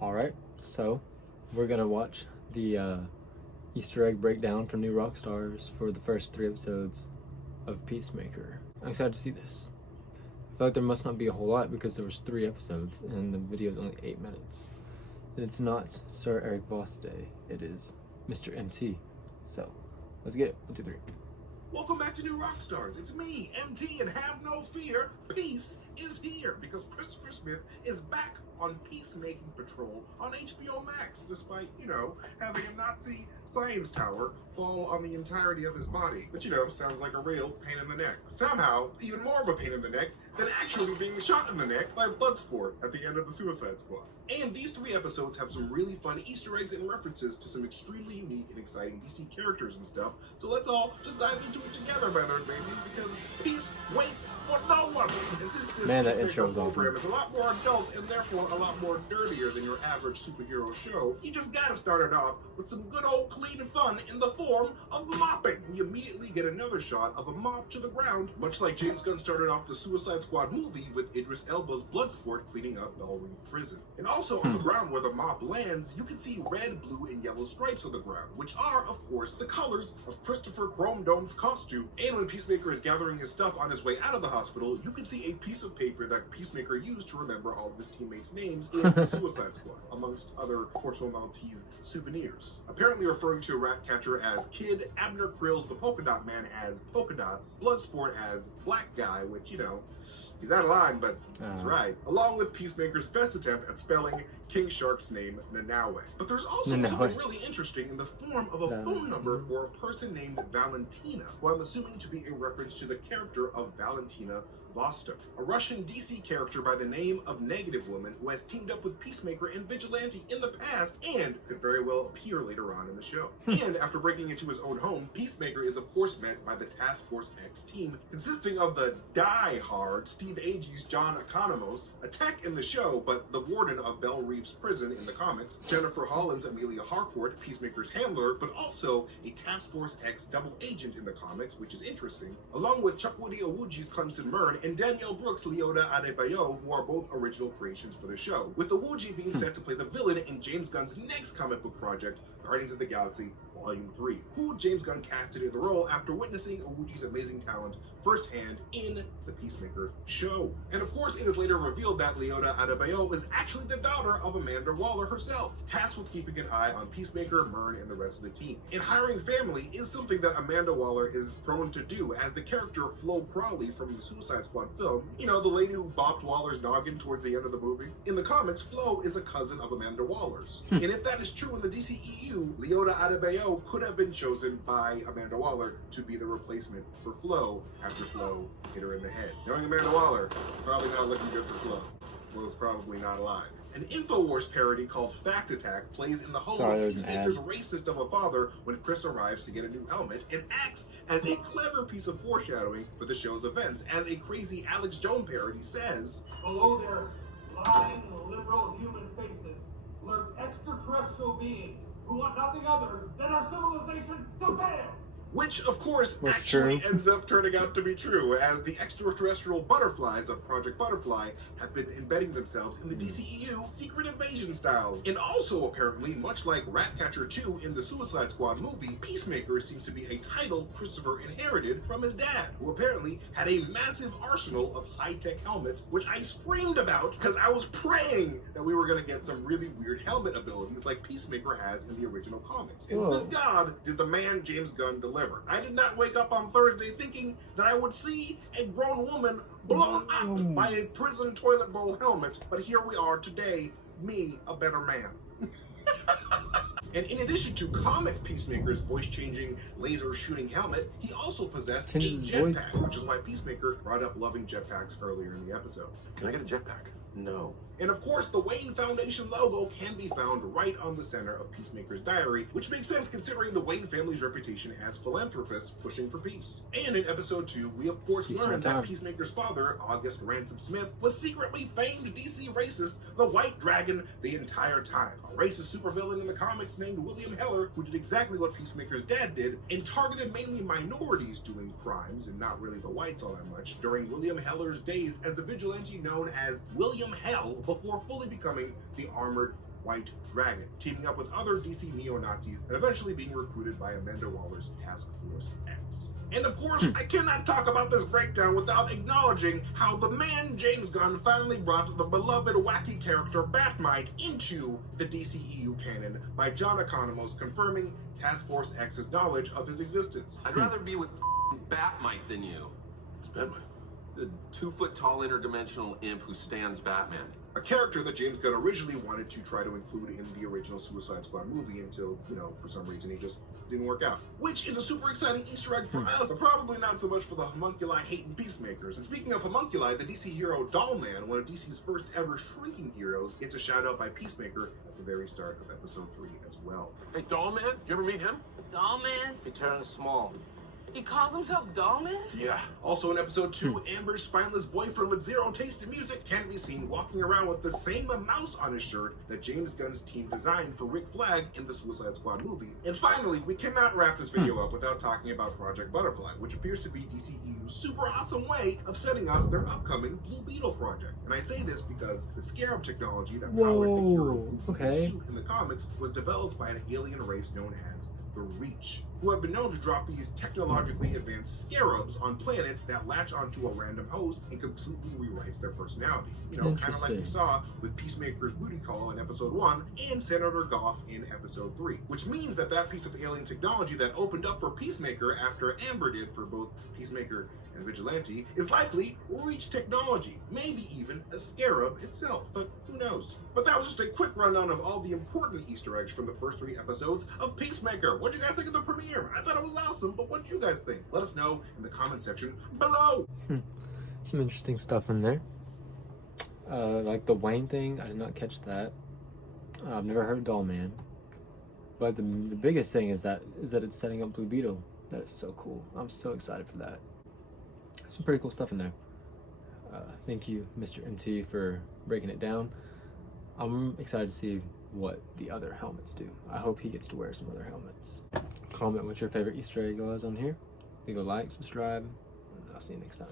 Alright, so we're gonna watch the Easter egg breakdown from New Rockstars for the first 3 episodes of Peacemaker. I'm excited to see this. I feel like there must not be a whole lot because there was 3 episodes and the video is only 8 minutes. And it's not Sir Eric Voss Day, it is Mr. MT. So, let's get it. 1, 2, 3. Welcome back to New Rockstars. It's me, MT, and have no fear, peace is here because Christopher Smith is back on Peacemaking Patrol on HBO Max, despite, having a Nazi science tower fall on the entirety of his body. But, sounds like a real pain in the neck. Somehow, even more of a pain in the neck than actually being shot in the neck by Bloodsport at the end of the Suicide Squad. And these 3 episodes have some really fun Easter eggs and references to some extremely unique and exciting DC characters and stuff. So let's all just dive into it together, my nerd babies, because peace waits for no one. And since this Peacemaker program is a lot more adult and therefore a lot more dirtier than your average superhero show, you just gotta start it off with some good old clean fun in the form of mopping. We immediately get another shot of a mop to the ground, much like James Gunn started off the Suicide Squad movie with Idris Elba's Bloodsport cleaning up Belle Reve prison. And also on the ground where the mop lands, you can see red, blue, and yellow stripes on the ground, which are, of course, the colors of Christopher Chrome Dome's costume. And when Peacemaker is gathering his stuff on his way out of the hospital, you can see a piece of paper that Peacemaker used to remember all of his teammates' names in the Suicide Squad, amongst other Corto Maltese souvenirs. Apparently referring to Ratcatcher as Kid, Abner Krill's the Polka Dot Man as Polka Dots, Bloodsport as Black Guy, which, he's out of line, but he's right. Along with Peacemaker's best attempt at spelling King Shark's name, Nanaue. But there's also something really interesting in the form of a phone number for a person named Valentina, who I'm assuming to be a reference to the character of Valentina Vostok, a Russian DC character by the name of Negative Woman who has teamed up with Peacemaker and Vigilante in the past and could very well appear later on in the show. And after breaking into his own home, Peacemaker is of course met by the Task Force X team, consisting of the die-hard Steve Agee's John Economos, a tech in the show but the warden of Belle Reve's prison in the comics, Jennifer Holland's Amelia Harcourt, Peacemaker's handler, but also a Task Force X double agent in the comics, which is interesting, along with Chukwudi Owuji's Clemson Murn and Danielle Brooks' Leota Adebayo, who are both original creations for the show, with Owuji being set to play the villain in James Gunn's next comic book project, Guardians of the Galaxy Volume 3, who James Gunn casted in the role after witnessing Owuji's amazing talent firsthand in the Peacemaker show. And of course, it is later revealed that Leota Adebayo is actually the daughter of Amanda Waller herself, tasked with keeping an eye on Peacemaker, Murn, and the rest of the team. And hiring family is something that Amanda Waller is prone to do, as the character Flo Crawley from the Suicide Squad film, the lady who bopped Waller's noggin towards the end of the movie. In the comics, Flo is a cousin of Amanda Waller's. And if that is true in the DCEU, Leota Adebayo could have been chosen by Amanda Waller to be the replacement for Flo after Flo hit her in the head. Knowing Amanda Waller, it's probably not looking good for Flo. Flo's probably not alive. An InfoWars parody called Fact Attack plays in the home of Peacemaker's racist of a father when Chris arrives to get a new helmet and acts as a clever piece of foreshadowing for the show's events, as a crazy Alex Jones parody says, "Below their lying, liberal human faces lurk extraterrestrial beings who want nothing other than our civilization to fail." Which, of course, actually ends up turning out to be true, as the extraterrestrial butterflies of Project Butterfly have been embedding themselves in the DCEU Secret Invasion style. And also, apparently, much like Ratcatcher 2 in the Suicide Squad movie, Peacemaker seems to be a title Christopher inherited from his dad, who apparently had a massive arsenal of high-tech helmets, which I screamed about because I was praying that we were going to get some really weird helmet abilities like Peacemaker has in the original comics. And good God, did the man James Gunn deliver. I did not wake up on Thursday thinking that I would see a grown woman blown up by a prison toilet bowl helmet, but here we are today, me, a better man. And in addition to comic Peacemaker's voice-changing, laser-shooting helmet, he also possessed a jetpack, which is why Peacemaker brought up loving jetpacks earlier in the episode. Can I get a jetpack? No. And of course, the Wayne Foundation logo can be found right on the center of Peacemaker's diary, which makes sense considering the Wayne family's reputation as philanthropists pushing for peace. And in episode 2, we of course learned that Peacemaker's father, August Ransom Smith, was secretly famed DC racist, the White Dragon, the entire time. A racist supervillain in the comics named William Heller, who did exactly what Peacemaker's dad did, and targeted mainly minorities doing crimes, and not really the whites all that much, during William Heller's days as the vigilante known as William Hell, before fully becoming the Armored White Dragon, teaming up with other DC neo-Nazis and eventually being recruited by Amanda Waller's Task Force X. And of course, I cannot talk about this breakdown without acknowledging how the man James Gunn finally brought the beloved wacky character Batmite into the DCEU canon by John Economos confirming Task Force X's knowledge of his existence. I'd rather be with Batmite than you. It's Batman. The 2-foot-tall interdimensional imp who stands Batman. A character that James Gunn originally wanted to try to include in the original Suicide Squad movie until, for some reason he just didn't work out. Which is a super exciting Easter egg for us, but probably not so much for the homunculi hating peacemakers. And speaking of homunculi, the DC hero Dollman, one of DC's first ever shrinking heroes, gets a shout out by Peacemaker at the very start of episode 3 as well. Hey, Dollman, you ever meet him? Dollman? He turns small. He calls himself Dollman? Yeah. Also in episode 2, Amber's spineless boyfriend with zero taste in music can be seen walking around with the same mouse on his shirt that James Gunn's team designed for Rick Flag in the Suicide Squad movie. And finally, we cannot wrap this video up without talking about Project Butterfly, which appears to be DCEU's super awesome way of setting up their upcoming Blue Beetle project. And I say this because the Scarab technology that powered the hero Blue Beetle suit in the comics was developed by an alien race known as the Reach, who have been known to drop these technologically advanced scarabs on planets that latch onto a random host and completely rewrites their personality. Kind of like we saw with Peacemaker's booty call in episode 1 and Senator Goff in episode 3. Which means that that piece of alien technology that opened up for Peacemaker after Amber did for both Peacemaker and Vigilante is likely Reach technology, maybe even a scarab itself, but who knows? But that was just a quick rundown of all the important Easter eggs from the first 3 episodes of Peacemaker. What'd you guys think of the premiere? I thought it was awesome, but what did you guys think? Let us know in the comment section below. Some interesting stuff in there. Like the Wayne thing, I did not catch that. I've never heard of Dollman. But the biggest thing is that it's setting up Blue Beetle. That is so cool. I'm so excited for that. Some pretty cool stuff in there. Thank you, Mr. MT, for breaking it down. I'm excited to see what the other helmets do. I hope he gets to wear some other helmets. Comment what your favorite Easter egg was on here. Leave a like, subscribe, and I'll see you next time.